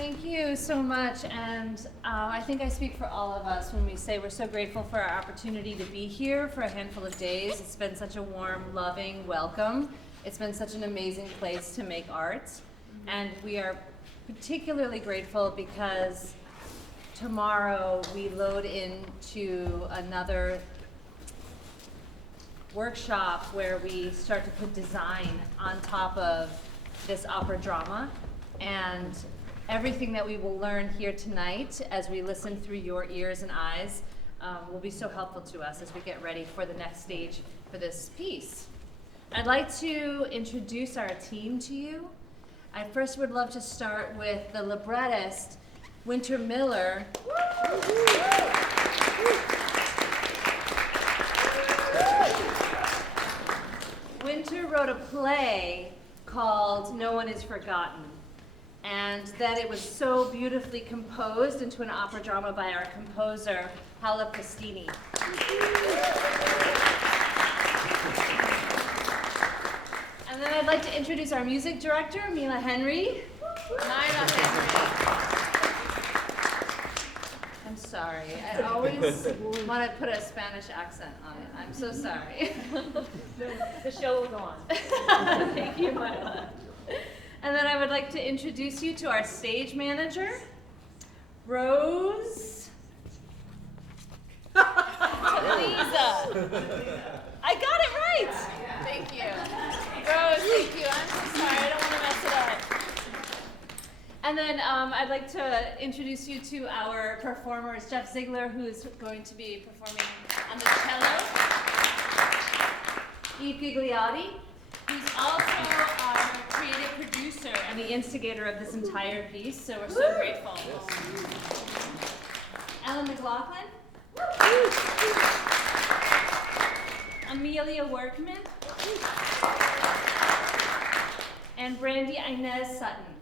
Thank you so much, and I think I speak for all of us when we say we're so grateful for our opportunity to be here for a handful of days. It's been such a warm, loving welcome. It's been such an amazing place to make art, and we are particularly grateful because tomorrow we load into another workshop where we start to put design on top of this opera drama, and everything that we will learn here tonight as we listen through your ears and eyes will be so helpful to us as we get ready for the next stage for this piece. I'd like to introduce our team to you. I first would love to start with the librettist, Winter Miller. Winter wrote a play called No One Is Forgotten, and that it was so beautifully composed into an opera drama by our composer, Paola Prestini. And then I'd like to introduce our music director, Mila Henry. I'm sorry, I always want to put a Spanish accent on it. I'm so sorry. The show will go on. Thank you, Mila. And then I would like to introduce you to our stage manager, Rose. Lisa. I got it right. Thank you. Rose, thank you. I'm so sorry. I don't want to mess it up. And then I'd like to introduce you to our performers, Jeff Zeigler, who is going to be performing on the cello. Eve Gigliotti, who's also our creative producer and the instigator of this entire piece, so we're so grateful. Ellen McLaughlin. Amelia Workman. And Brandie Inez Sutton.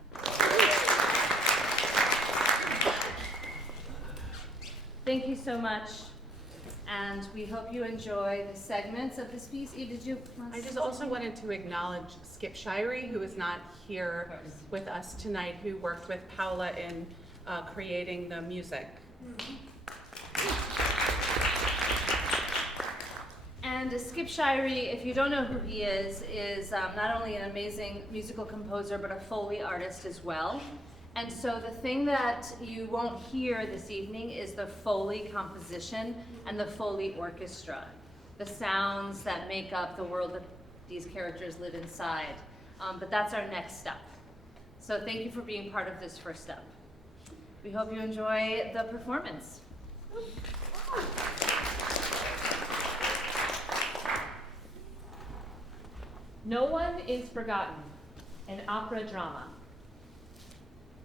Thank you so much, and we hope you enjoy the segments of this piece. Eve, did you? I just also wanted to acknowledge Sxip Shirey, who is not here with us tonight, who worked with Paola in creating the music. And Sxip Shirey, if you don't know who he is not only an amazing musical composer, but a Foley artist as well. And so the thing that you won't hear this evening is the Foley composition and the Foley orchestra, the sounds that make up the world that these characters live inside. But that's our next step. So thank you for being part of this first step. We hope you enjoy the performance. No One Is Forgotten, an opera drama.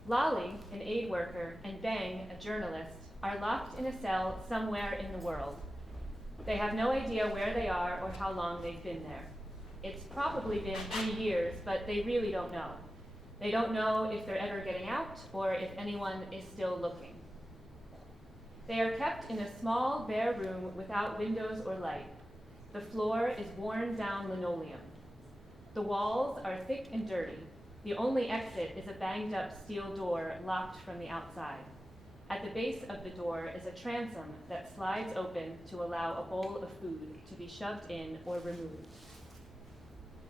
Lolly, an aid worker, and Bang, a journalist, are locked in a cell somewhere in the world. They have no idea where they are or how long they've been there. It's probably been 3 years, but they really don't know. They don't know if they're ever getting out or if anyone is still looking. They are kept in a small, bare room without windows or light. The floor is worn down linoleum. The walls are thick and dirty. The only exit is a banged-up steel door locked from the outside. At the base of the door is a transom that slides open to allow a bowl of food to be shoved in or removed.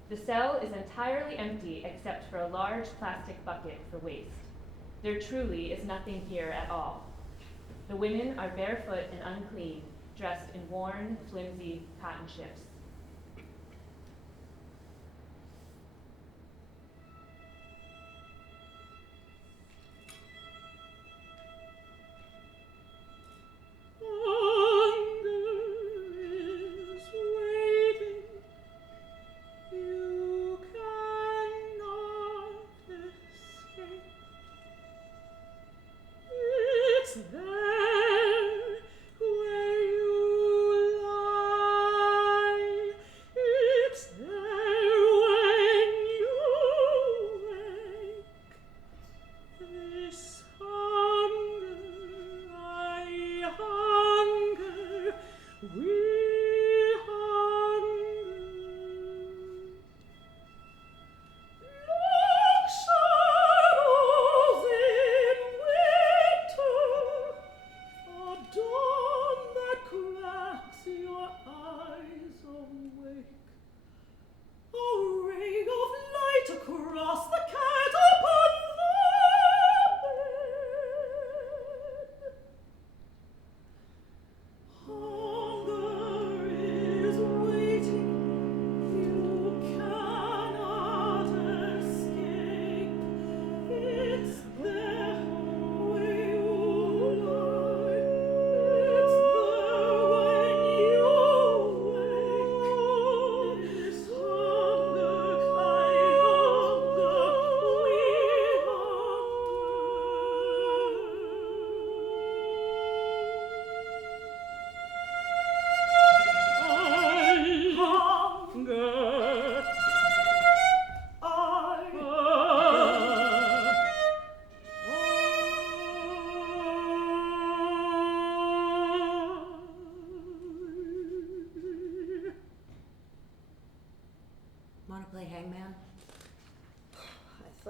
The cell is entirely empty except for a large plastic bucket for waste. There truly is nothing here at all. The women are barefoot and unclean, dressed in worn, flimsy cotton shifts. There where you lie.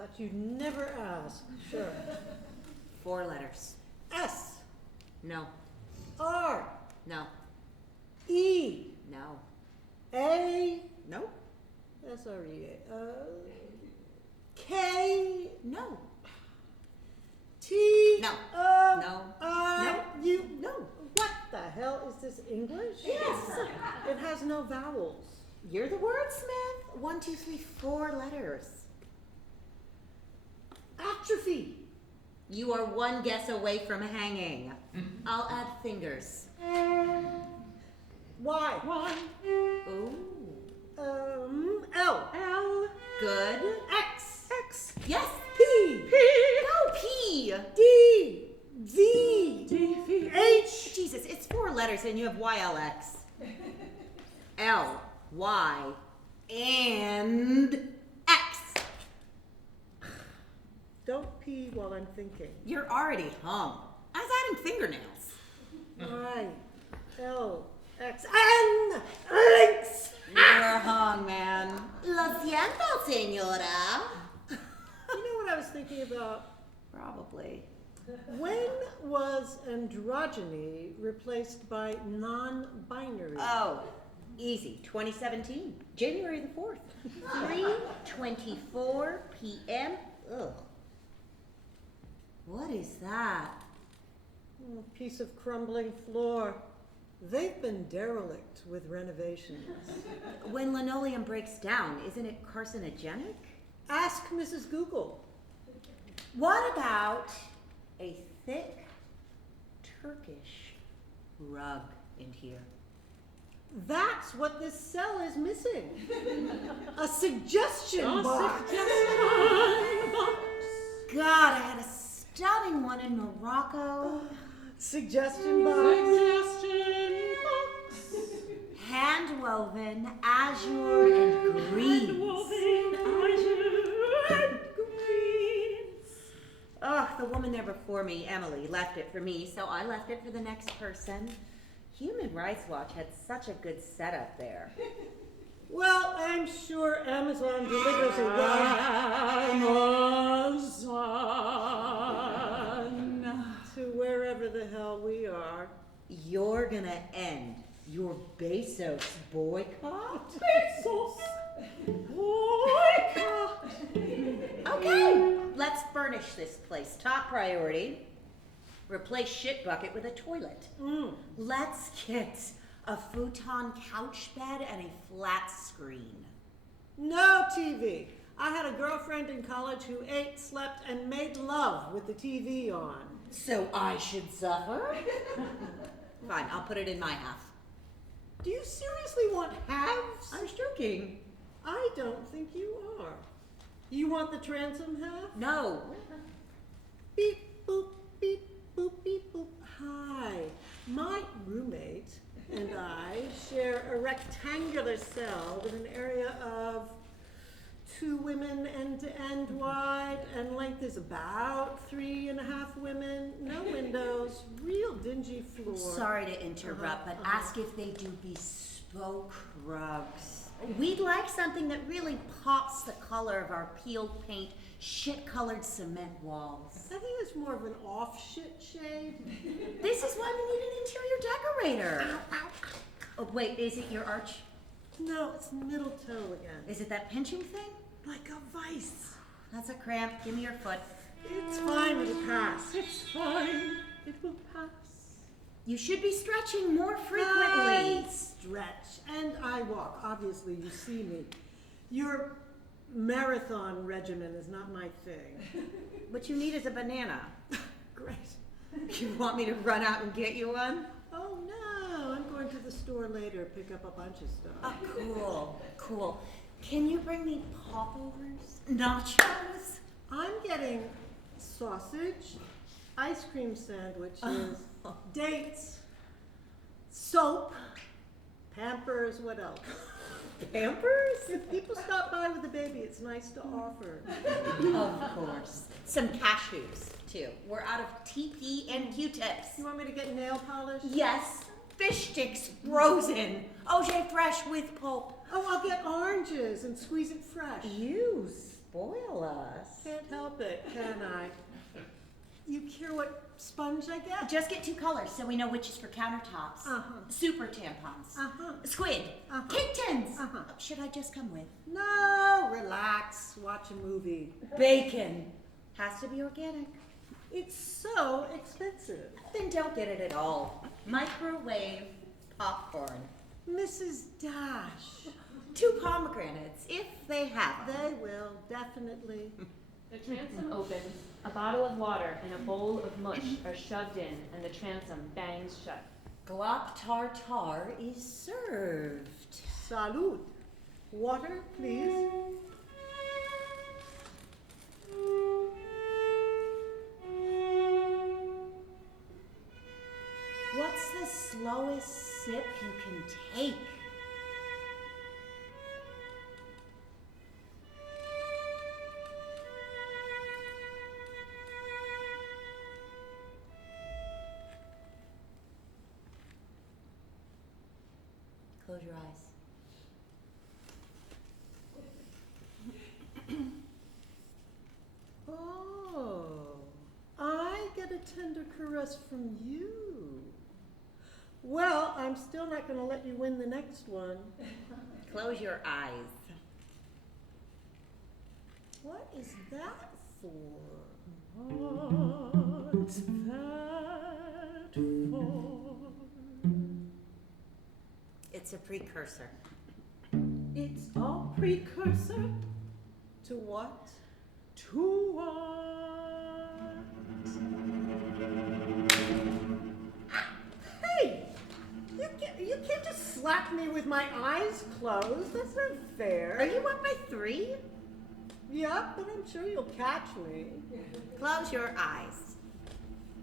but you never ask. Sure. 4 letters. S, No. R, No. E, No. A, No. S-R-E-A, K, No. T, No. O, No. I, No. U. No. What the hell is this English? Yes. It has no vowels. You're the wordsmith. 1, 2, 3, 4 letters. Atrophy. You are 1 guess away from hanging. I'll add fingers. Y. Ooh. L. L, Good. X. X, Yes. P. Go P. D. V. D, V, H. Jesus, it's 4 letters and you have YLX. L, Y, and X. Don't pee while I'm thinking. You're already hung. I was adding fingernails. I. L. X. N. Links. You're hung, man. Lo siento, senora. You know what I was thinking about? Probably. When was androgyny replaced by non-binary? Oh, easy. 2017, January the 4th. 3:24 p.m. Ugh. What is that? Piece of crumbling floor. They've been derelict with renovations. When linoleum breaks down, isn't it carcinogenic? Ask Mrs. Google. What about a thick Turkish rug in here? That's what this cell is missing. A suggestion box. God, I had a stunning one in Morocco. Suggestion box. suggestion box. Hand woven azure and greens. Oh, the woman there before me, Emily, left it for me, so I left it for the next person. Human Rights Watch had such a good setup there. Well, I'm sure Amazon delivers a Amazon. to wherever the hell we are. You're gonna end your Bezos boycott? Bezos. Boycott. Okay, let's furnish this place. Top priority, replace shit bucket with a toilet. Let's get a futon couch bed and a flat screen. No TV. I had a girlfriend in college who ate, slept, and made love with the TV on. So I should suffer? Fine, I'll put it in my half. Do you seriously want halves? I was joking. I don't think you are. You want the transom half? No. Beep, boop, beep, boop, beep, boop. Hi. My roommate and I share a rectangular cell with an area of 2 women end to end wide, and length is about 3.5 women. No windows, real dingy floor. Sorry to interrupt, but ask if they do bespoke rugs. We'd like something that really pops the color of our peeled paint, shit-colored cement walls. I think it's more of an off-shit shade. This is why we need an interior decorator. Oh, wait, is it your arch? No, it's middle toe again. Is it that pinching thing? Like a vice. That's a cramp. Give me your foot. It's fine, it'll pass. It's fine. It will pass. You should be stretching more I frequently. stretch and I walk. Obviously, you see me. Your marathon regimen is not my thing. What you need is a banana. Great. You want me to run out and get you one? Oh no, I'm going to the store later, pick up a bunch of stuff. Oh, cool, cool. Can you bring me popovers? Nachos? I'm getting sausage, ice cream sandwiches, dates, soap, Pampers, what else? Pampers? If people stop by with a baby, it's nice to offer. Of course. Some cashews, too. We're out of TP and Q-tips. You want me to get nail polish? Yes, fish sticks frozen. OJ fresh with pulp. Oh, I'll get oranges and squeeze it fresh. You spoil us. Can't help it, can I? You care what sponge I get? Just get 2 colors so we know which is for countertops. Super tampons. Squid. Kittens. Should I just come with? No, relax, watch a movie. Bacon. Has to be organic. It's so expensive. Then don't get it at all. Microwave popcorn. Mrs. Dash. 2 pomegranates, if they have them. They will, definitely. The transom opens, a bottle of water and a bowl of mush are shoved in, and the transom bangs shut. Guac tartare is served. Salud. Water, please. What's the slowest sip you can take? Close your eyes. Oh, I get a tender caress from you. Well, I'm still not going to let you win the next one. Close your eyes. What is that for? What's that for? It's a precursor. It's a precursor to what? To what? Hey! You can't just slap me with my eyes closed. That's not fair. Are you up by 3? Yeah, but I'm sure you'll catch me. Close your eyes.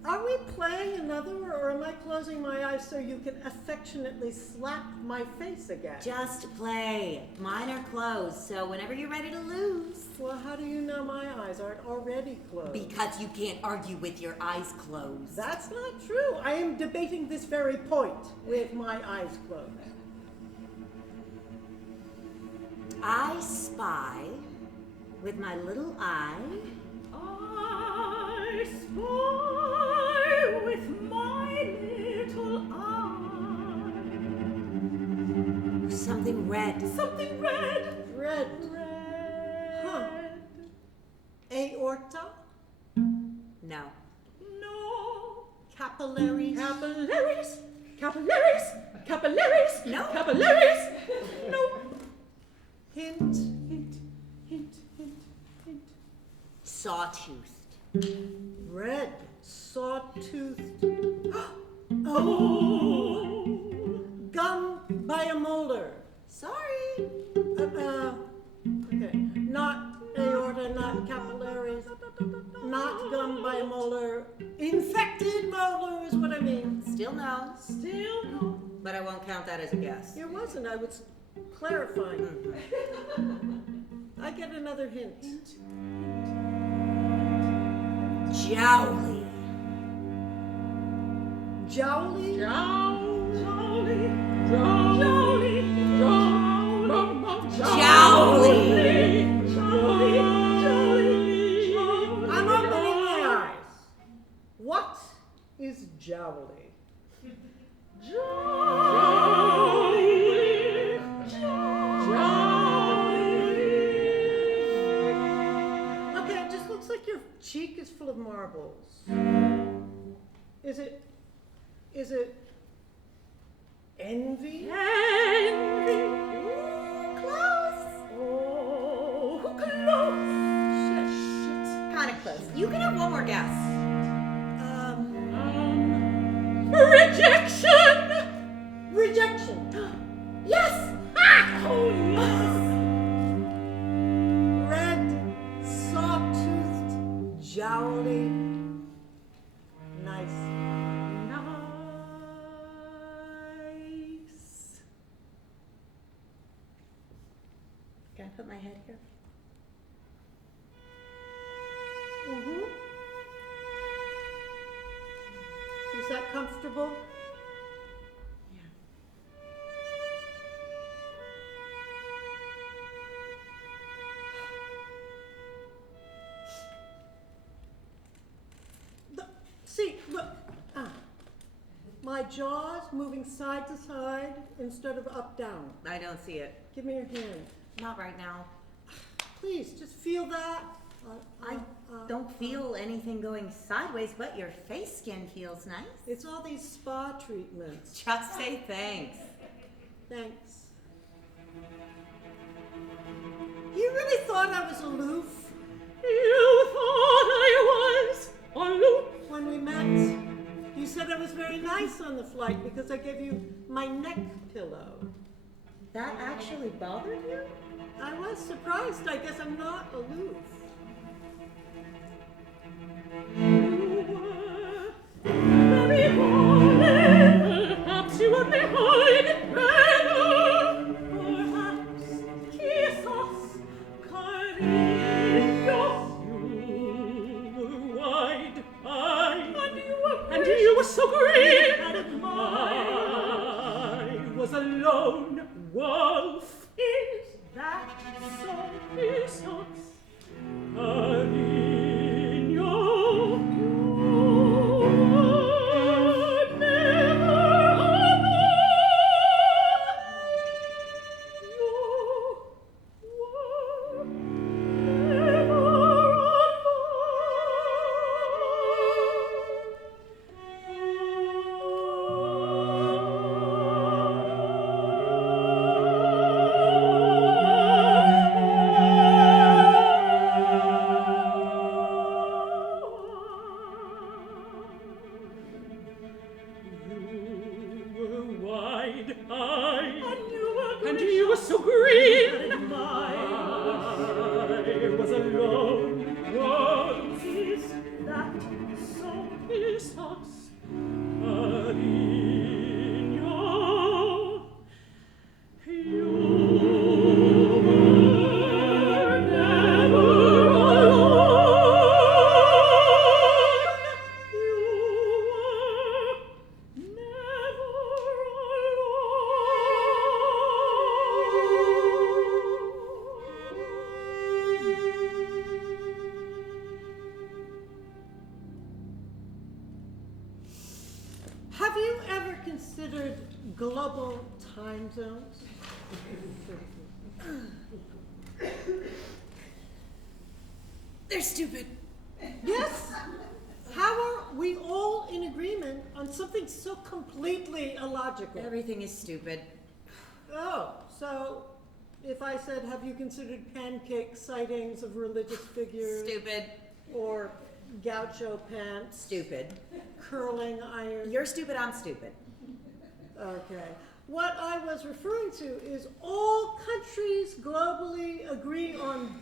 Are we playing another, or am I closing my eyes so you can affectionately slap my face again? Just play. Mine are closed, so whenever you're ready to lose. Well, how do you know my eyes aren't already closed? Because you can't argue with your eyes closed. That's not true. I am debating this very point with my eyes closed. I spy with my little eye. I spy with my little eye. Something red. Something red. Red. Red. Huh. Aorta? No. No. Capillaries? Capillaries, capillaries, capillaries, No. capillaries. No. Hint. Hint, hint, hint, hint. Sawtoothed. Red. Sawtoothed. Oh. Gum by a molar. Sorry. Okay. Not aorta, not capillaries, not gum by a molar. Infected molar is what I mean. Still no. Still no. But I won't count that as a guess. It wasn't. I was clarifying. I get another hint. Jowly. Jowly? Jowly, jowly, jowly, Jowly. jowly. I'm opening my eyes. What is jowly? Okay, it just looks like your cheek is full of marbles. Is it envy? Envy. Close. Oh, close. Shit. Kind of close. You can have one more guess. Rejection. Rejection. Yes! Oh yes. Red, saw-toothed, jowly. Nice. Nice. Can I put my head here? Mm-hmm. Is that comfortable? jaws moving side to side instead of up down? I don't see it. Give me your hand. Not right now. Please, just feel that. I don't feel anything going sideways, but your face skin feels nice. It's all these spa treatments. Just say thanks. Thanks. You really thought I was aloof? You thought I was aloof. When we met, you said I was very nice on the flight because I gave you my neck pillow. That actually bothered you? I was surprised. I guess I'm not aloof. You were very boring. Perhaps you would be hiding better. Perhaps kiss us, cariño. You were wide-eyed, and you were so green. I was a lone wolf. Is that so? Is us, cariño. Have you ever considered global time zones? They're stupid. Yes. How are we all in agreement on something so completely illogical? Everything is stupid. Oh, so if I said, have you considered pancake sightings of religious figures? Stupid. Or gaucho pants? Stupid. Curling iron? You're stupid, I'm stupid. Okay. What I was referring to is all countries globally agree on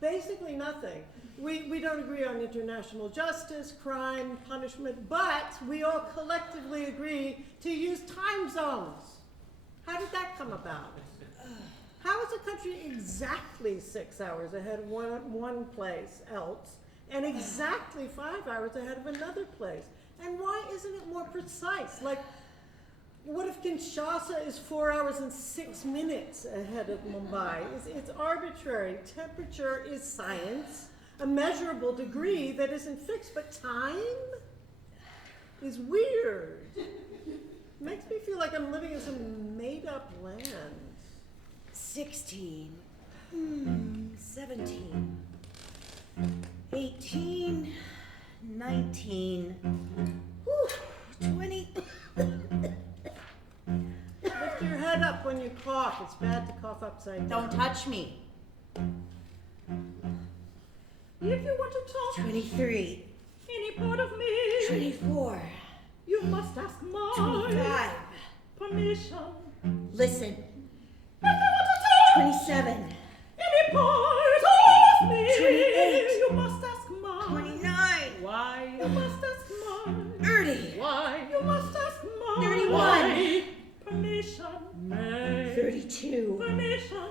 basically nothing. We don't agree on international justice, crime, punishment, but we all collectively agree to use time zones. How did that come about? How is a country exactly 6 hours ahead of one place else and exactly 5 hours ahead of another place? And why isn't it more precise? Like, what if Kinshasa is 4 hours and 6 minutes ahead of Mumbai? It's arbitrary. Temperature is science, a measurable degree that isn't fixed, but time is weird. Makes me feel like I'm living in some made-up land. 16, 17, 18, 19, 20. Lift your head up when you cough. It's bad to cough upside down. Don't touch me. If you want to talk 23, any part of me, 24, you must ask my 25. permission. Listen, If you want to talk 27, any part of me, 28. you must ask mine. 29, Why? You must ask mine. 30, Why? You must ask mine. 31. Why? Permission. May. 32, Permission.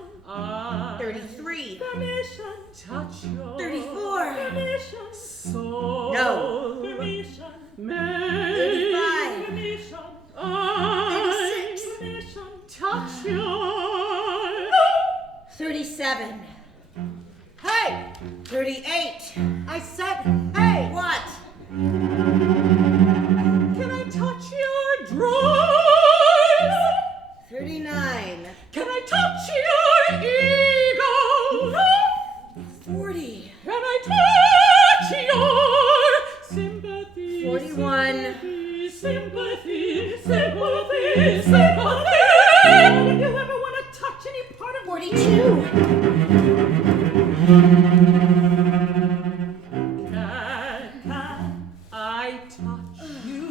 33, Permission. Touch your 34. Permission. Soul. No. Permission. 35. Permission. 36. Permission. Touch your 37, Hey! 38. I said, hey! What? Can I touch your drive. 39. Can I touch your ego? 40. Can I touch your sympathy? 41. Sympathy, sympathy, sympathy. Would you ever want to touch any part of 42. Can I touch you?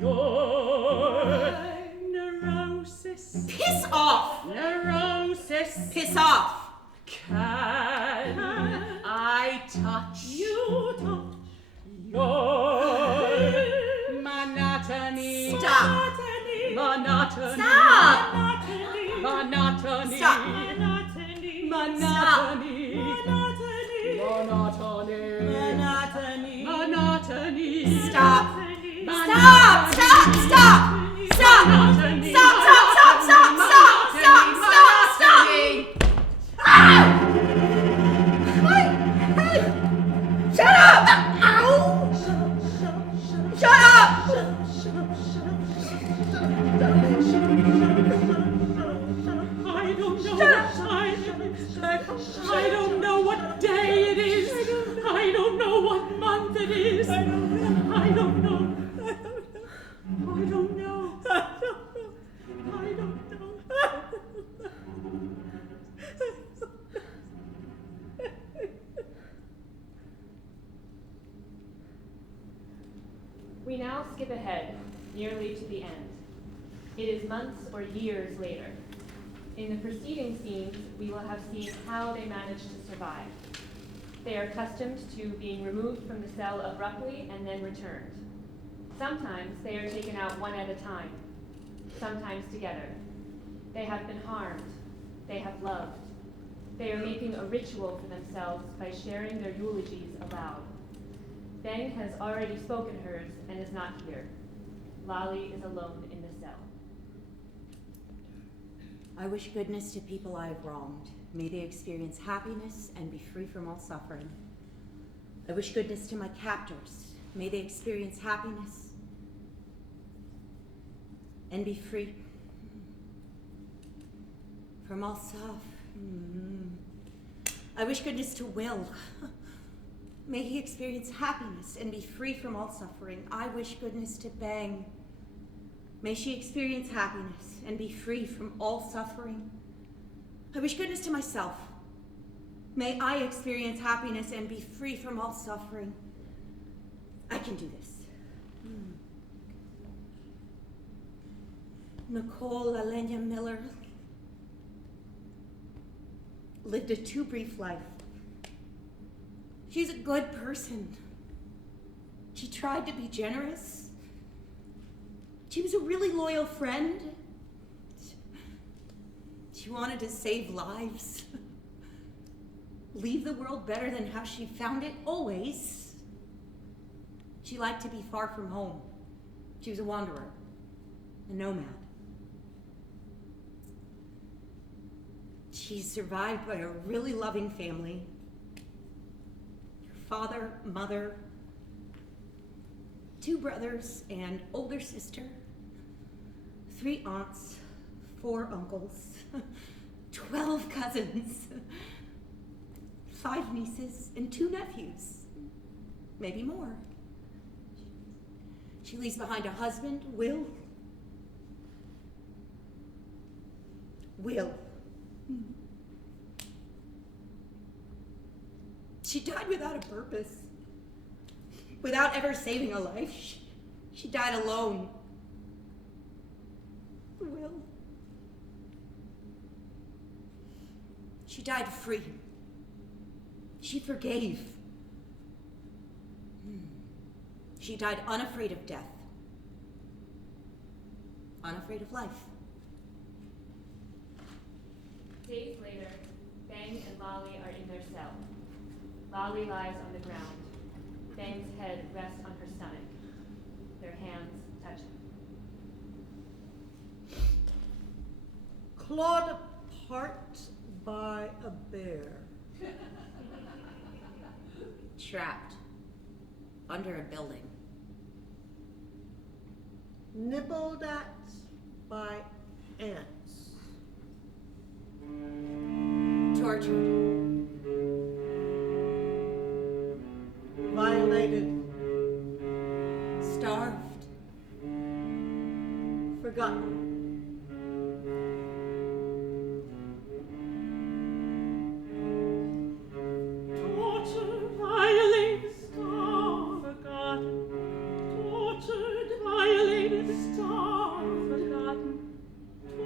Your neurosis. Piss off. Neurosis. Piss off. Can I touch you? Your monotony. Stop. Monotony. Stop. Monotony. Stop. Monotony. Monotony. Monotony. Monotony. Stop. Stop. Stop. Stop. Stop. Monotony. Stop. Stop. Stop. Stop. Stop. Stop. Stop. Stop. Ah! Hey. Shut up. Ow. Shut up. I don't know what time it is. I don't know what day it is. I don't know what month it is. I don't know. I don't know. I don't know. We now skip ahead, nearly to the end. It is months or years later. In the preceding scenes, we will have seen how they managed to survive. They are accustomed to being removed from the cell abruptly and then returned. Sometimes they are taken out one at a time, sometimes together. They have been harmed. They have loved. They are making a ritual for themselves by sharing their eulogies aloud. Beng has already spoken hers and is not here. Lali is alone in the cell. I wish goodness to people I have wronged. May they experience happiness and be free from all suffering. I wish goodness to my captors. May they experience happiness and be free from all suffering. I wish goodness to Will. May he experience happiness and be free from all suffering. I wish goodness to Bang. May she experience happiness and be free from all suffering. I wish goodness to myself. May I experience happiness and be free from all suffering. I can do this. Nicole Elena Miller lived a too brief life. She's a good person. She tried to be generous. She was a really loyal friend. She wanted to save lives. Leave the world better than how she found it, always. She liked to be far from home. She was a wanderer, a nomad. She's survived by a really loving family. Her father, mother, 2 brothers, and older sister, 3 aunts, 4 uncles, 12 cousins, 5 nieces, and 2 nephews, maybe more. She leaves behind a husband, Will. She died without a purpose, without ever saving a life. She died alone. Will. She died free. She forgave. She died unafraid of death, unafraid of life. Days later, Bang and Lali are in their cell. Lali lies on the ground. Bang's head rests on her stomach. Their hands touching. Clawed apart by a bear. Trapped under a building. nibbled at by ants, Tortured. violated, Starved. forgotten, Tortured, violated, starved, forgotten. Tortured, violated, starved, forgotten.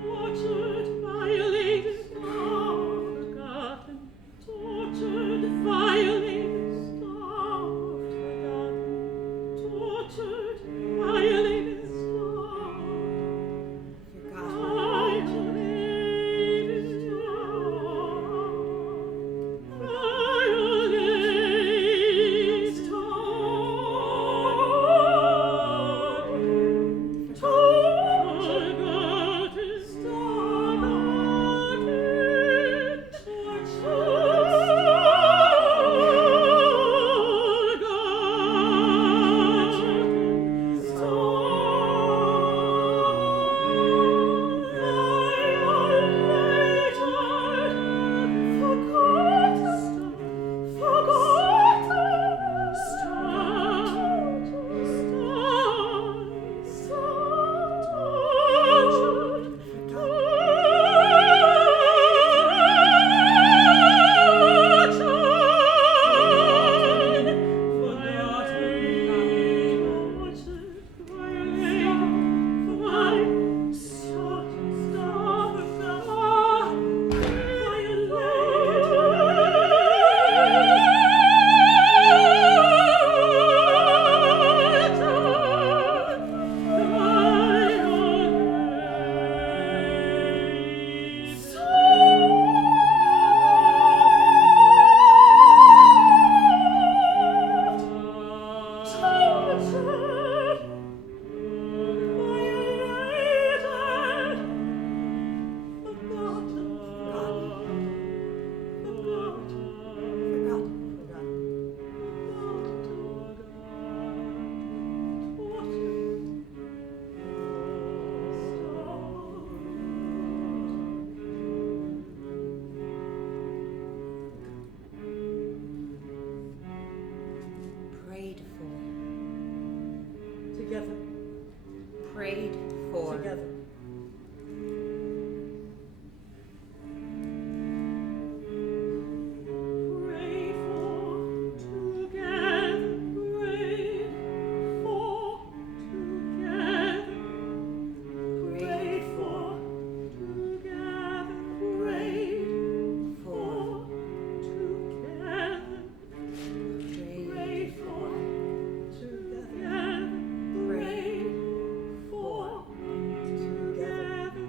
Tortured, violated, starved, forgotten. Tortured, violated, starved, forgotten. Tortured, violated, starved, violated, together, Prayed for. together. Pray for together, pray for together, pray for together, pray for together, pray for together, pray for together.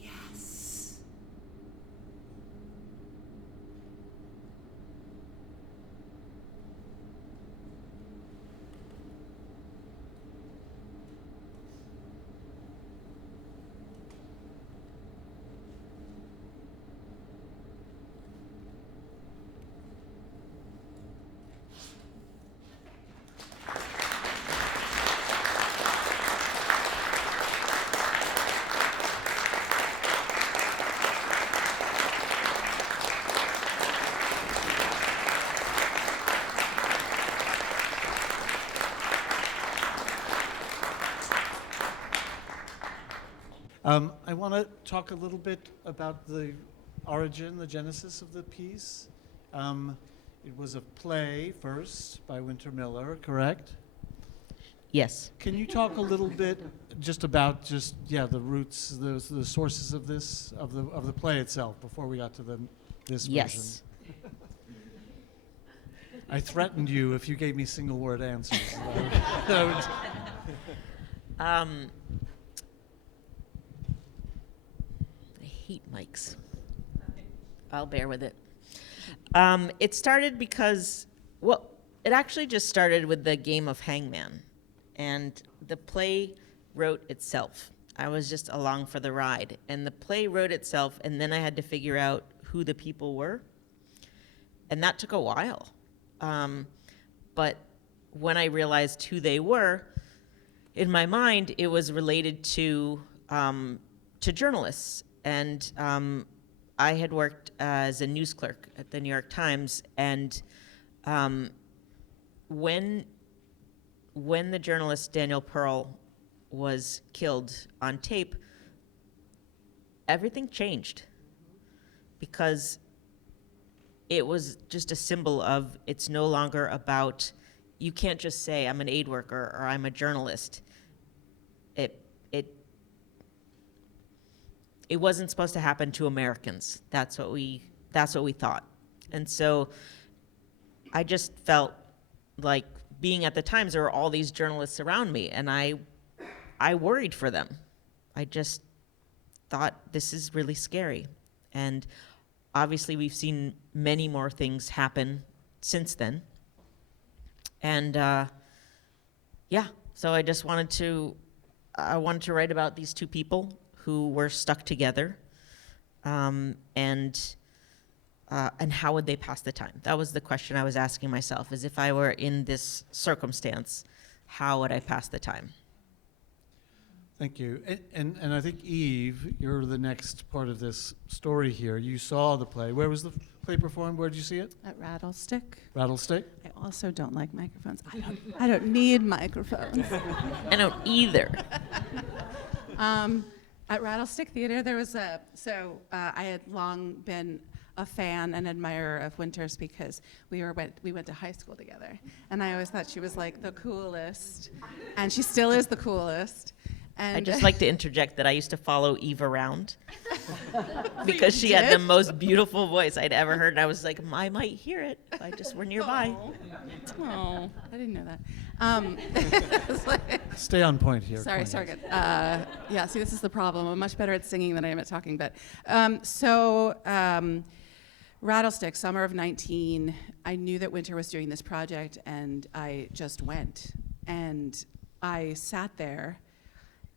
Yes. I want to talk a little bit about the origin, the genesis of the piece. It was a play first by Winter Miller, correct? Yes. Can you talk a little bit just about the roots, the sources of this, of the play itself, before we got to this version? Yes. I threatened you if you gave me single word answers. mics. I'll bear with it. It started because, well, it actually just started with the game of Hangman. And the play wrote itself. I was just along for the ride. And the play wrote itself, and then I had to figure out who the people were. And that took a while. But when I realized who they were, in my mind, it was related to journalists. And I had worked as a news clerk at the New York Times, and when the journalist Daniel Pearl was killed on tape, everything changed, because it was just a symbol of, it's no longer about, you can't just say I'm an aid worker or I'm a journalist. It wasn't supposed to happen to Americans. That's what we thought. And so I just felt like, being at the Times, there were all these journalists around me, and I worried for them. I just thought, this is really scary. And obviously we've seen many more things happen since then. And yeah, so I just wanted to write about these two people who were stuck together, and how would they pass the time? That was the question I was asking myself, is if I were in this circumstance, how would I pass the time? Thank you. And I think, Eve, you're the next part of this story here. You saw the play. Where was the play performed? Where did you see it? At Rattlestick. Rattlestick? I also don't like microphones. I don't need microphones. I don't either. At Rattlestick Theater, there was I had long been a fan and admirer of Winters because we went to high school together, and I always thought she was like the coolest, and she still is the coolest. And I'd just like to interject that I used to follow Eve around because she had the most beautiful voice I'd ever heard, and I was like, I might hear it if I just were nearby. Oh, I didn't know that. It's like, Stay on point here. sorry, Cornelius. good. Yeah, see, this is the problem. I'm much better at singing than I am at talking. But Rattlestick, summer of 19, I knew that Winter was doing this project, and I just went. And I sat there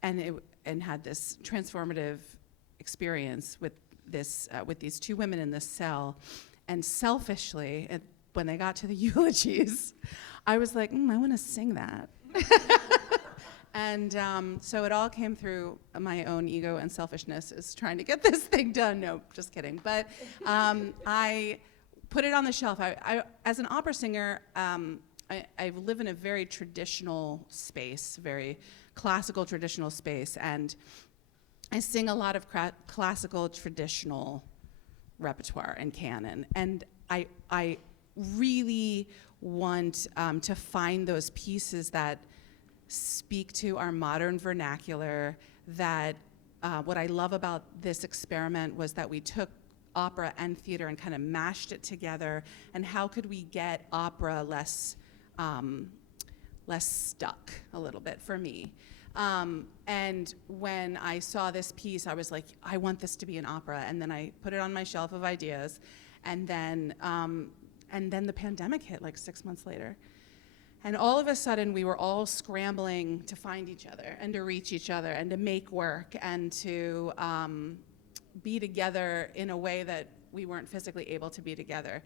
and had this transformative experience with these two women in this cell. And selfishly, when they got to the eulogies, I was like, I want to sing that. And so it all came through my own ego and selfishness is trying to get this thing done. No, just kidding. But I put it on the shelf. I as an opera singer, I live in a very traditional space, very classical traditional space, and I sing a lot of classical traditional repertoire and canon. And I really want to find those pieces that speak to our modern vernacular. That what I love about this experiment was that we took opera and theater and kind of mashed it together, and how could we get opera less stuck a little bit for me. And when I saw this piece, I was like, I want this to be an opera. And then I put it on my shelf of ideas. And then the pandemic hit like 6 months later. And all of a sudden, we were all scrambling to find each other and to reach each other and to make work and to be together in a way that we weren't physically able to be together.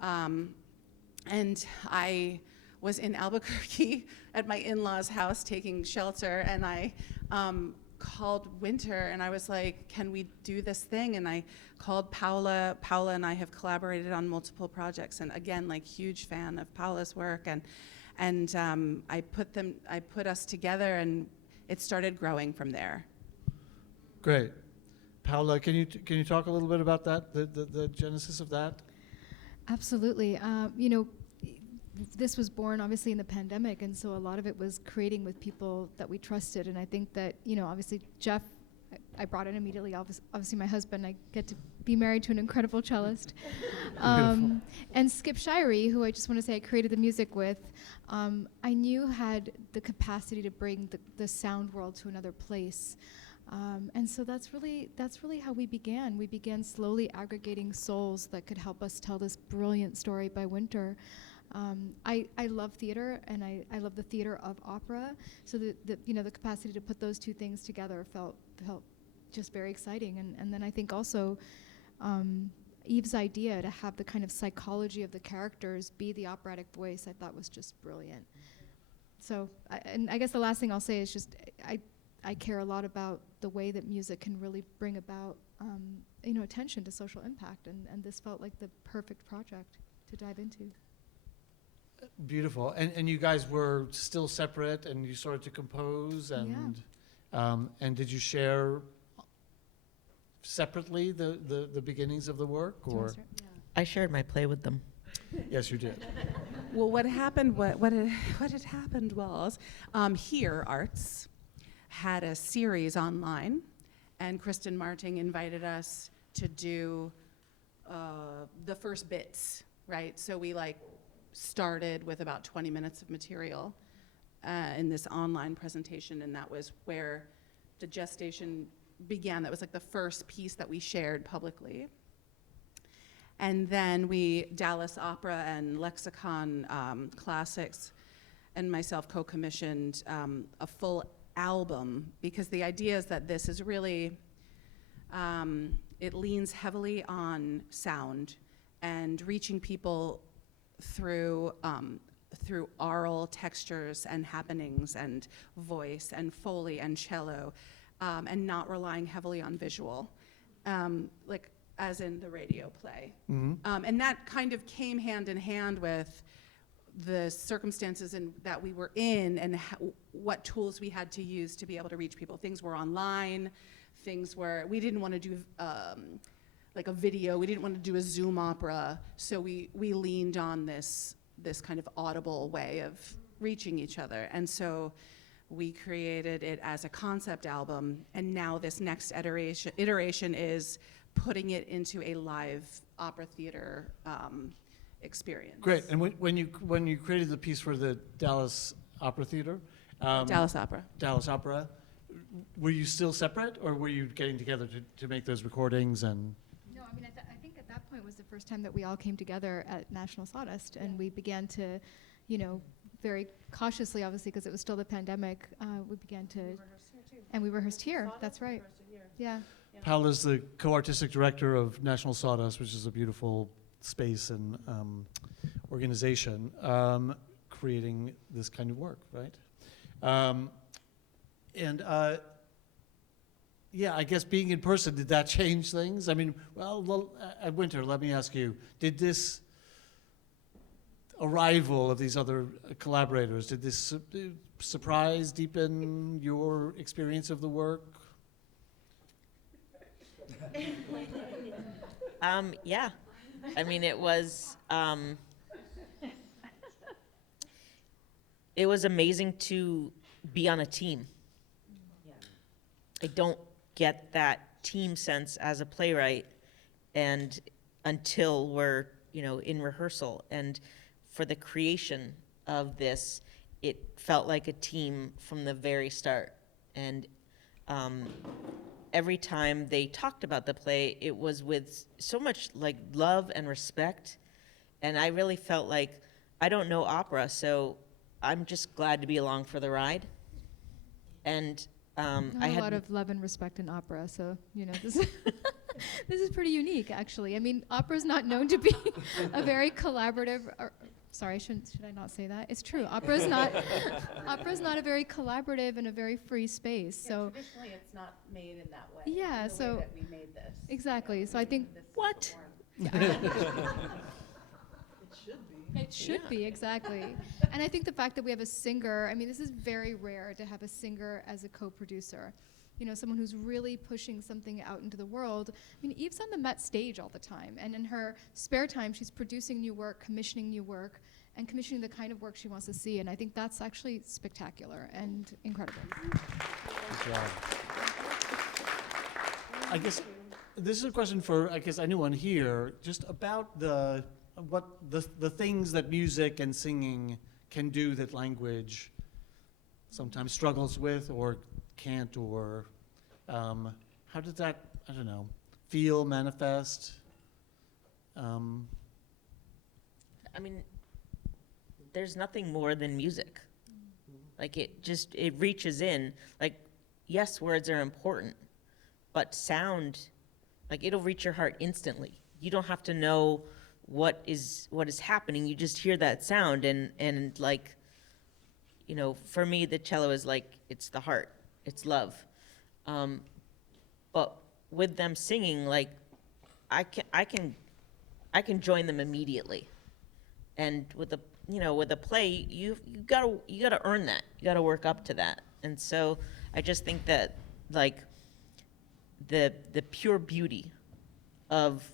And I was in Albuquerque at my in-laws' house taking shelter, and I called Winter, and I was like, can we do this thing? And I called Paola. Paola and I have collaborated on multiple projects, and again, like, huge fan of Paola's work, and I put us together, and it started growing from there. Great. Paola, can you talk a little bit about that, the genesis of that? Absolutely. This was born obviously in the pandemic, and so a lot of it was creating with people that we trusted. And I think that, obviously Jeff, I brought in immediately, obviously my husband, I get to be married to an incredible cellist. And Sxip Shirey, who I just want to say I created the music with, I knew had the capacity to bring the sound world to another place. And so that's really how we began. We began slowly aggregating souls that could help us tell this brilliant story by Winter. I love theater, and I love the theater of opera. So the capacity to put those two things together felt just very exciting. And then I think also Eve's idea to have the kind of psychology of the characters be the operatic voice, I thought was just brilliant. So, I guess the last thing I'll say is just I care a lot about the way that music can really bring about attention to social impact, and this felt like the perfect project to dive into. Beautiful. And you guys were still separate, and you started to compose, and did you share separately the beginnings of the work, Do you wanna or? start? Yeah. I shared my play with them. Yes, you did. Well, what happened? What had happened was, Here Arts had a series online, and Kristen Marting invited us to do the first bits, right? So we started with about 20 minutes of material in this online presentation, and that was where the gestation began. That was the first piece that we shared publicly. And then Dallas Opera and Lexicon Classics and myself co-commissioned a full album, because the idea is that this is really, it leans heavily on sound and reaching people through aural textures and happenings and voice and Foley and cello, and not relying heavily on visual, as in the radio play. Mm-hmm. And that kind of came hand in hand with the circumstances that we were in, and what tools we had to use to be able to reach people. Things were online, we didn't want to do a video, we didn't want to do a Zoom opera, so we leaned on this kind of audible way of reaching each other. And so we created it as a concept album, and now this next iteration is putting it into a live opera theater experience. Great. And when you created the piece for the Dallas Opera Theater, Dallas Opera, were you still separate, or were you getting together to make those recordings? And No, I mean, I think at that point was the first time that we all came together at National Sawdust, and we began to, very cautiously, obviously, because it was still the pandemic, we began to, and we rehearsed here. That's right. Yeah. Paola's the co-artistic director of National Sawdust, which is a beautiful space and organization, creating this kind of work, right? I guess being in person, did that change things? I mean, at Winter, let me ask you, did this arrival of these other collaborators, did this surprise, deepen your experience of the work? Yeah. I mean, it was amazing to be on a team. Yeah. I don't get that team sense as a playwright, and until we're, in rehearsal. And for the creation of this, it felt like a team from the very start. And every time they talked about the play, it was with so much love and respect. And I really felt like I don't know opera, so I'm just glad to be along for the ride. And I A had lot of love and respect in opera, so this this is pretty unique, actually. I mean, opera is not known to be a very collaborative. Sorry, should I not say that? It's true. Opera is not a very collaborative and a very free space. So traditionally, it's not made in that way. Yeah, in the so- way that we made this. exactly. So I think What? it should be, exactly. And I think the fact that we have a singer, I mean, this is very rare to have a singer as a co-producer. Someone who's really pushing something out into the world. I mean, Eve's on the Met stage all the time, and in her spare time, she's producing new work, commissioning new work, and commissioning the kind of work she wants to see. And I think that's actually spectacular and incredible. Good job. I guess this is a question for, anyone here, just about the things that music and singing can do that language sometimes struggles with or can't, or How did that, I don't know, feel, manifest? I mean, there's nothing more than music. Like it reaches in. Like, yes, words are important, but sound, like it'll reach your heart instantly. You don't have to know what is happening. You just hear that sound and like, you know, for me, the cello is like, it's the heart, it's love. But with them singing, like, I can join them immediately. And with a play, you gotta earn that. You gotta work up to that. And so I just think that, like, the pure beauty of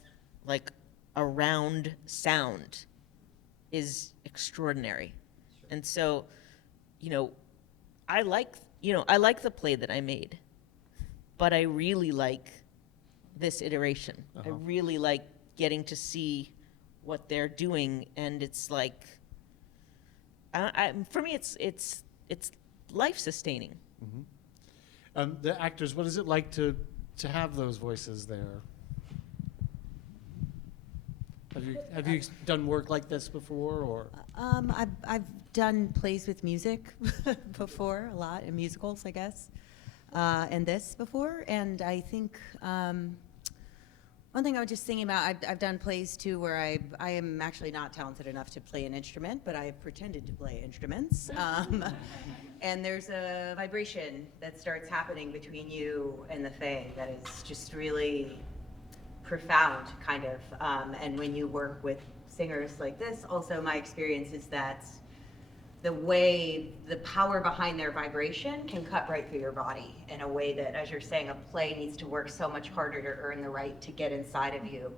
like a round sound is extraordinary. And so, you know, I like the play that I made, but I really like this iteration. I really like getting to see what they're doing, and it's like, for me, it's life sustaining. The actors, what is it like to have those voices there? Have you done work like this before, or? I've done plays with music before, a lot, in musicals, I guess, and this before. And I think one thing I was just thinking about, I've done plays too where I am actually not talented enough to play an instrument, but I have pretended to play instruments. And there's a vibration that starts happening between you and the thing that is just really profound, kind of. And when you work with singers like this, also my experience is that the power behind their vibration can cut right through your body in a way that, as you're saying, a play needs to work so much harder to earn the right to get inside of you.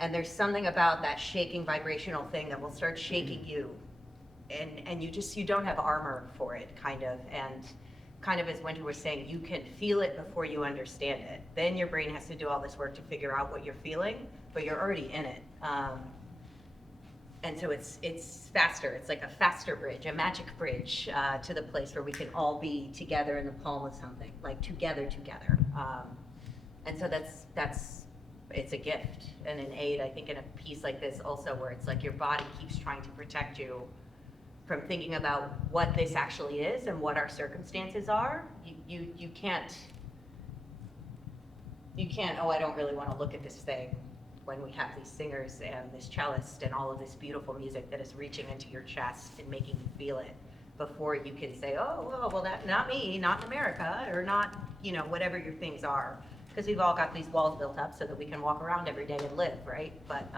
And there's something about that shaking vibrational thing that will start shaking you. And you don't have armor for it, kind of. And kind of as Winter was saying, you can feel it before you understand it. Then your brain has to do all this work to figure out what you're feeling, but you're already in it. And so it's faster. It's like a faster bridge, a magic bridge to the place where we can all be together in the palm of something, like together. And so it's a gift and an aid, I think, in a piece like this also, where it's like your body keeps trying to protect you from thinking about what this actually is and what our circumstances are. You can't, oh, I don't really want to look at this thing, when we have these singers and this cellist and all of this beautiful music that is reaching into your chest and making you feel it, before you can say, oh, well, that, not me, not in America, or not, whatever your things are. Because we've all got these walls built up so that we can walk around every day and live, right? But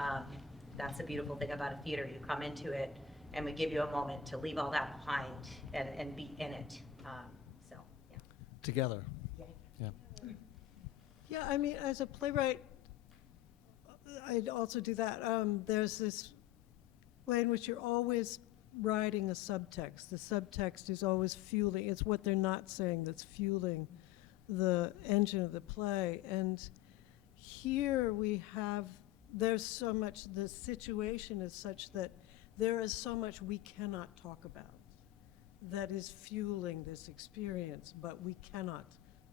that's the beautiful thing about a theater. You come into it and we give you a moment to leave all that behind and be in it. So, yeah. Together. Yeah. Yeah, I mean, as a playwright, I'd also do that. There's this way in which you're always writing a subtext. The subtext is always fueling. It's what they're not saying that's fueling the engine of the play. And here there's so much, the situation is such that there is so much we cannot talk about that is fueling this experience, but we cannot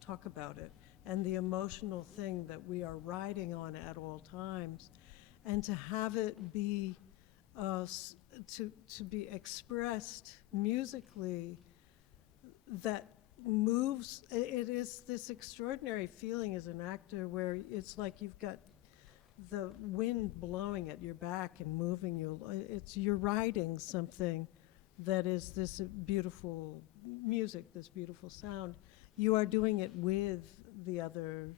talk about it. And the emotional thing that we are riding on at all times, and to have it be, to be expressed musically, that moves. It is this extraordinary feeling as an actor where it's like you've got the wind blowing at your back and moving you. You're riding something that is this beautiful music, this beautiful sound. You are doing it with the other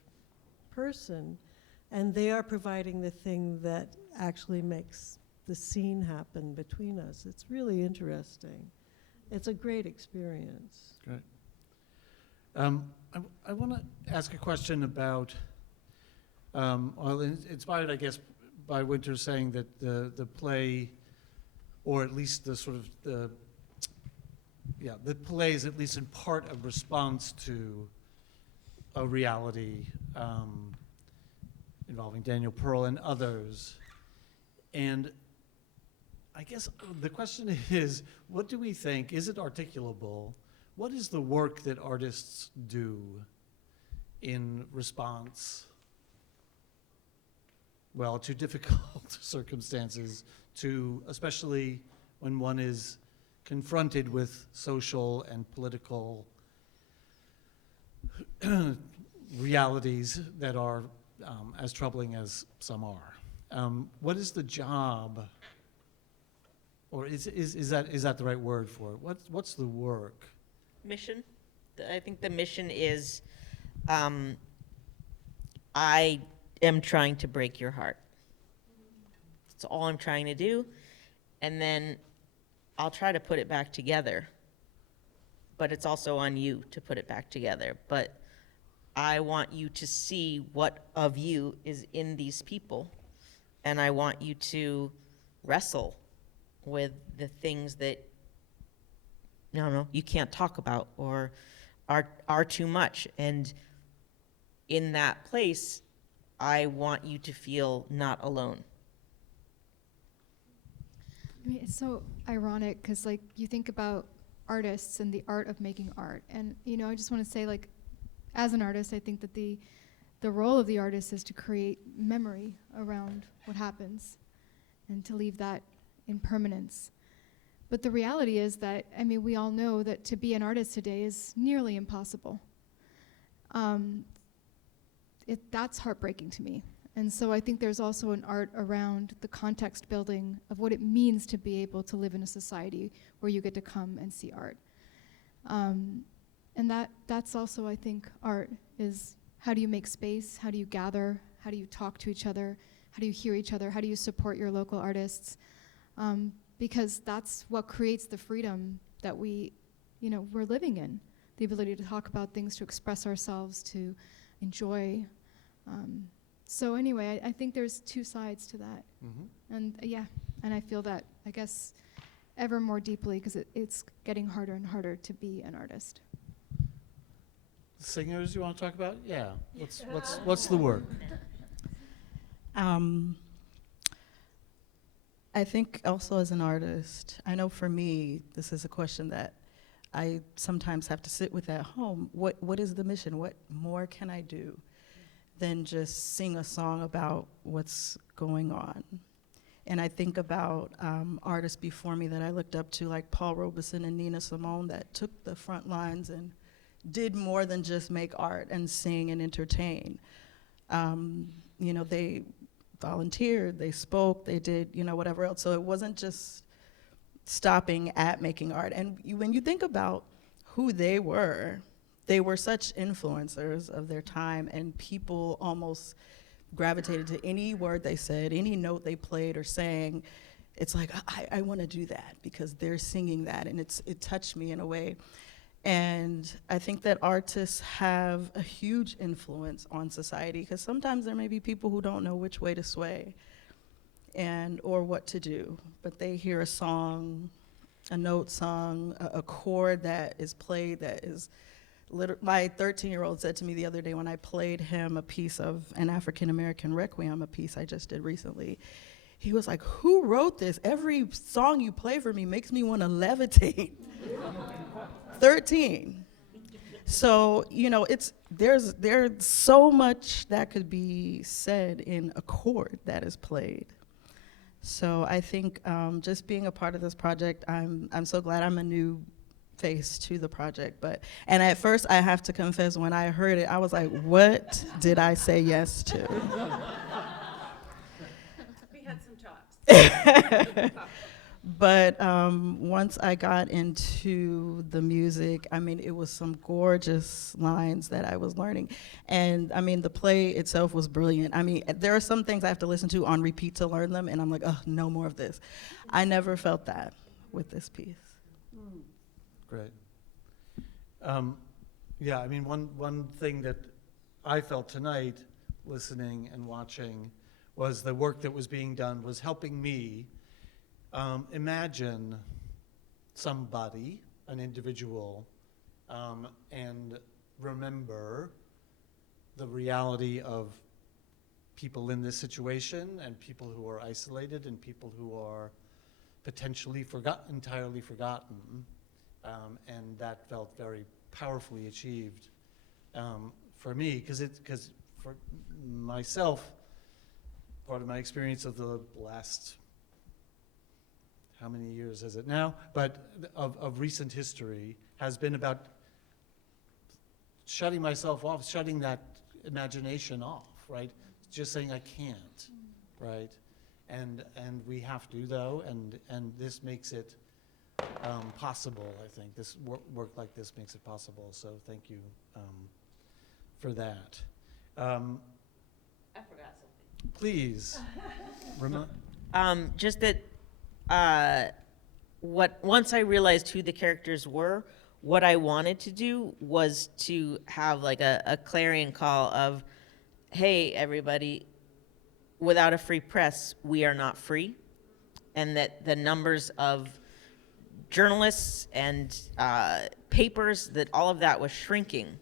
person, and they are providing the thing that actually makes the scene happen between us. It's really interesting. It's a great experience. Great. I want to ask a question about, inspired, I guess, by Winter saying that the play, or at least the play is at least in part a response to a reality involving Daniel Pearl and others. And I guess the question is, what do we think? Is it articulable? What is the work that artists do in response, well, to difficult circumstances, to especially when one is confronted with social and political realities that are as troubling as some are. What is the job, or is that the right word for it? What's the work? Mission. I think the mission is, I am trying to break your heart. That's all I'm trying to do. And then I'll try to put it back together. But it's also on you to put it back together. But I want you to see what of you is in these people. And I want you to wrestle with the things that, I don't know, you can't talk about or are too much. And in that place, I want you to feel not alone. I mean, it's so ironic because, like, you think about artists and the art of making art. And, you know, I just want to say, like, as an artist, I think that the role of the artist is to create memory around what happens and to leave that in permanence. But the reality is that, I mean, we all know that to be an artist today is nearly impossible. That's heartbreaking to me. And so I think there's also an art around the context building of what it means to be able to live in a society where you get to come and see art. And that's also, I think, art is how do you make space? How do you gather? How do you talk to each other? How do you hear each other? How do you support your local artists? Because that's what creates the freedom that we're living in. The ability to talk about things, to express ourselves, to enjoy. So anyway, I think there's two sides to that. Mm-hmm. And I feel that, I guess, ever more deeply because it's getting harder and harder to be an artist. Singers you want to talk about? Yeah. What's the work? I think also as an artist, I know for me, this is a question that I sometimes have to sit with at home. What is the mission? What more can I do than just sing a song about what's going on? And I think about artists before me that I looked up to, like Paul Robeson and Nina Simone, that took the front lines and did more than just make art and sing and entertain. They volunteered, they spoke, they did, whatever else. So it wasn't just stopping at making art. And when you think about who they were such influencers of their time, and people almost gravitated to any word they said, any note they played or sang. It's like, I want to do that because they're singing that, and it touched me in a way. And I think that artists have a huge influence on society because sometimes there may be people who don't know which way to sway or what to do, but they hear a song, a note sung, a chord that is played that is my 13-year-old said to me the other day when I played him a piece of an African-American requiem, a piece I just did recently, he was like, who wrote this? Every song you play for me makes me want to levitate. 13. So, there's so much that could be said in a chord that is played. So I think just being a part of this project, I'm so glad I'm a new face to the project. And at first, I have to confess, when I heard it, I was like, what did I say yes to? We had some talks. But once I got into the music, it was some gorgeous lines that I was learning. And the play itself was brilliant. There are some things I have to listen to on repeat to learn them, and I'm like, oh, no more of this. I never felt that with this piece. Great. One thing that I felt tonight, listening and watching, was the work that was being done was helping me imagine somebody, an individual, and remember the reality of people in this situation and people who are isolated and people who are potentially entirely forgotten. And that felt very powerfully achieved for me, because for myself, part of my experience of the last, how many years is it now? But of recent history has been about shutting myself off, shutting that imagination off, right? Just saying I can't, right? And we have to though, and this makes it possible, I think. This work like this makes it possible, so thank you for that. I forgot something. Please, Just that once I realized who the characters were, what I wanted to do was to have like a clarion call of, hey, everybody, without a free press, we are not free. And that the numbers of journalists and papers, that all of that was shrinking.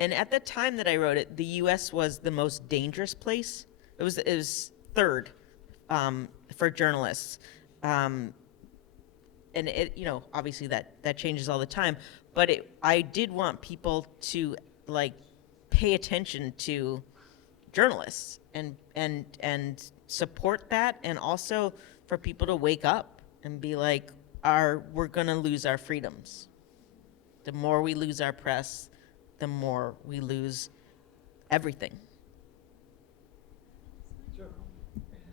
And at the time that I wrote it, the US was the most dangerous place. It was third for journalists. And it, obviously that changes all the time, but I did want people to like pay attention to journalists and support that, and also for people to wake up and be like, we're gonna lose our freedoms. The more we lose our press, the more we lose everything.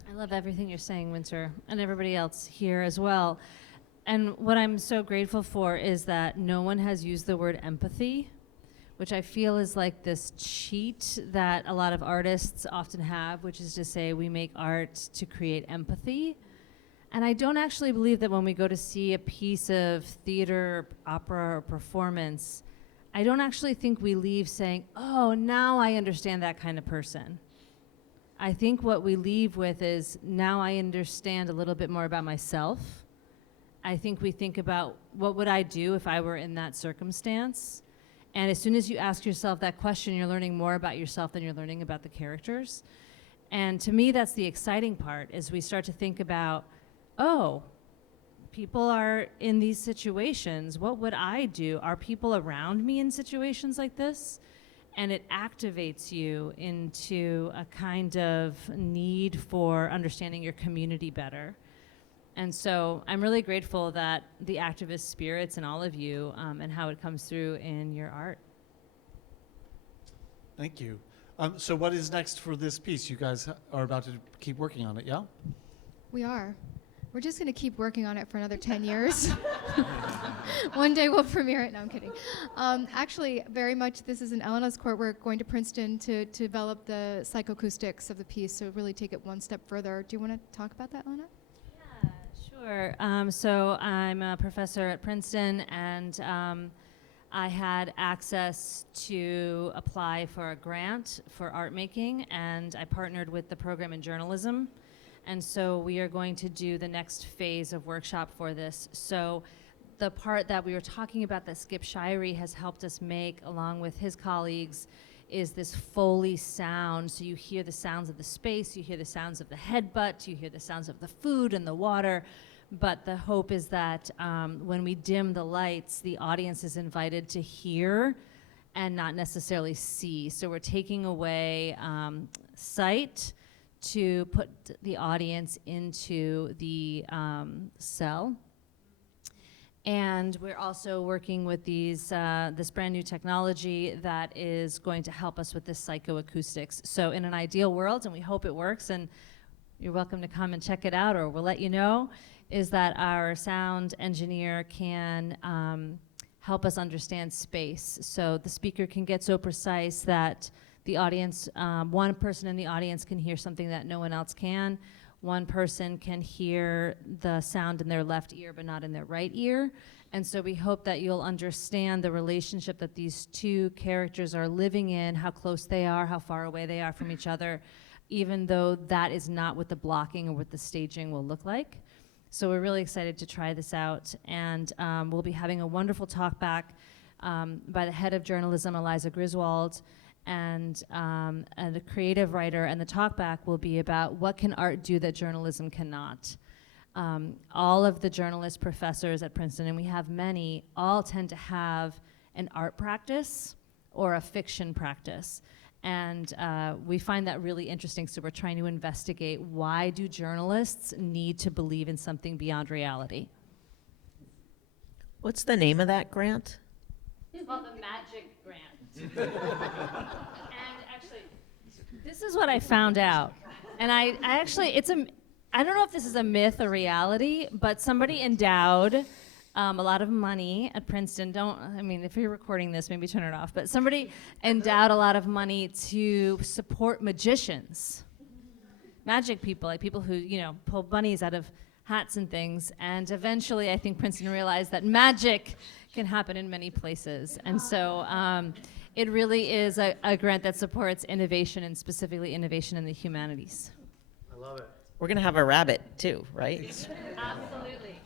I love everything you're saying, Winter, and everybody else here as well. And what I'm so grateful for is that no one has used the word empathy, which I feel is like this cheat that a lot of artists often have, which is to say we make art to create empathy. And I don't actually believe that when we go to see a piece of theater, opera, or performance, I don't actually think we leave saying, oh, now I understand that kind of person. I think what we leave with is, now I understand a little bit more about myself. I think we think about, what would I do if I were in that circumstance? And as soon as you ask yourself that question, you're learning more about yourself than you're learning about the characters. And to me, that's the exciting part, is we start to think about, oh, people are in these situations. What would I do? Are people around me in situations like this? And it activates you into a kind of need for understanding your community better. And so I'm really grateful that the activist spirits in all of you, and how it comes through in your art. Thank you. So what is next for this piece? You guys are about to keep working on it, yeah? We are. We're just going to keep working on it for another 10 years. One day we'll premiere it. No, I'm kidding. Actually, very much this is in Elena's court. We're going to Princeton to develop the psychoacoustics of the piece, so really take it one step further. Do you want to talk about that, Elena? Sure. So I'm a professor at Princeton, and I had access to apply for a grant for art making, and I partnered with the program in journalism. And so we are going to do the next phase of workshop for this. So the part that we were talking about that Sxip Shirey has helped us make, along with his colleagues, is this Foley sound. So you hear the sounds of the space, you hear the sounds of the headbutt, you hear the sounds of the food and the water. But the hope is that when we dim the lights, the audience is invited to hear and not necessarily see. So we're taking away sight to put the audience into the cell. And we're also working with this brand new technology that is going to help us with this psychoacoustics. So in an ideal world, and we hope it works, and you're welcome to come and check it out, or we'll let you know, is that our sound engineer can help us understand space. So the speaker can get so precise that the audience, one person in the audience can hear something that no one else can. One person can hear the sound in their left ear but not in their right ear. And so we hope that you'll understand the relationship that these two characters are living in, how close they are, how far away they are from each other, even though that is not what the blocking or what the staging will look like. So we're really excited to try this out. And we'll be having a wonderful talk back by the head of journalism, Eliza Griswold, and a creative writer, and the talkback will be about what can art do that journalism cannot. All of the journalist professors at Princeton, and we have many, all tend to have an art practice or a fiction practice. And we find that really interesting, so we're trying to investigate, why do journalists need to believe in something beyond reality? What's the name of that grant? It's called the Magic Grant. And actually, this is what I found out. And I actually, I don't know if this is a myth or reality, but somebody endowed a lot of money at Princeton. If you're recording this, maybe turn it off. But somebody endowed a lot of money to support magicians, magic people, like people who, pull bunnies out of hats and things. And eventually, I think Princeton realized that magic can happen in many places. And so it really is a grant that supports innovation, and specifically innovation in the humanities. I love it. We're going to have a rabbit too, right? Absolutely.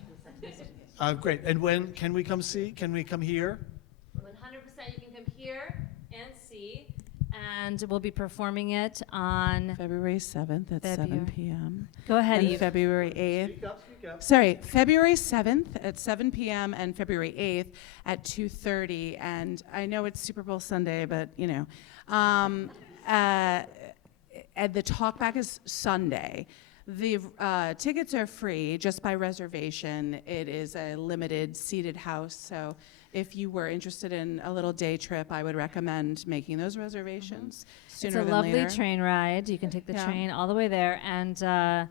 Great. And when can we come see? Can we come here? 100% you can come here and see. And we'll be performing it on February 7th at 7 p.m. Go ahead, and Eve. February 8th. Speak up, speak up. Sorry, February 7th at 7 p.m. and February 8th at 2:30. And I know it's Super Bowl Sunday, but and the talkback is Sunday. The tickets are free just by reservation. It is a limited seated house, so if you were interested in a little day trip, I would recommend making those reservations sooner It's a than later. lovely train ride. You can take the Yeah. train all the way there. And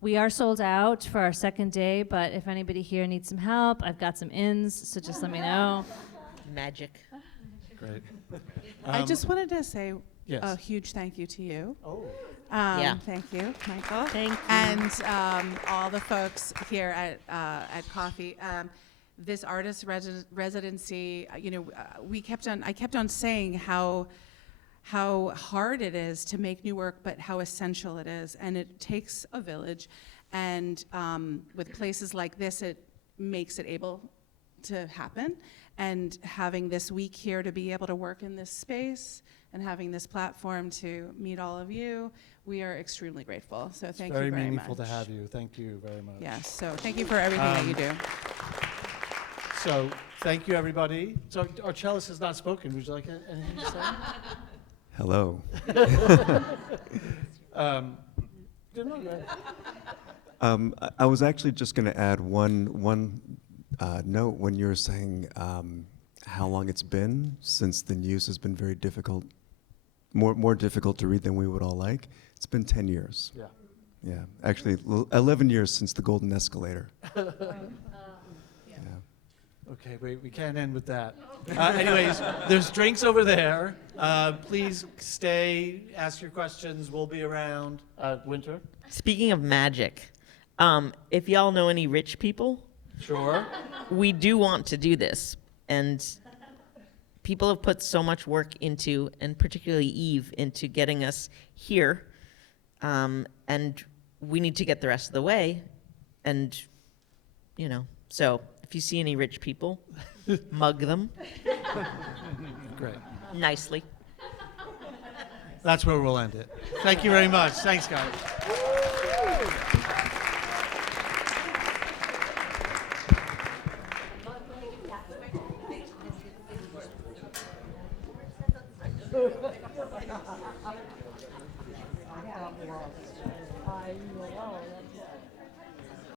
we are sold out for our second day, but if anybody here needs some help, I've got some ins, so just let me know. Magic. Great. I just wanted to say yes. a huge thank you to you. Oh. Yeah. Thank you, Michael. Thank you. And all the folks here at Coffey. This artist residency, I kept on saying how hard it is to make new work, but how essential it is. And it takes a village. And with places like this, it makes it able to happen. And having this week here to be able to work in this space and having this platform to meet all of you, we are extremely grateful. So thank you very much. Very meaningful to have you. Thank you very much. Yes, so thank you for everything that you do. So thank you, everybody. So our cellist has not spoken. Would you like anything to say? Hello. I was actually just going to add one note when you were saying how long it's been since the news has been very difficult, more difficult to read than we would all like. It's been 10 years. Yeah. Yeah, actually 11 years since the Golden Escalator. Okay, we can't end with that. Anyways, there's drinks over there. Please stay, ask your questions. We'll be around. Winter? Speaking of magic, if y'all know any rich people, Sure. we do want to do this. And people have put so much work into, and particularly Eve, into getting us here. And we need to get the rest of the way. And, so if you see any rich people, mug them Great. nicely. That's where we'll end it. Thank you very much. Thanks, guys. I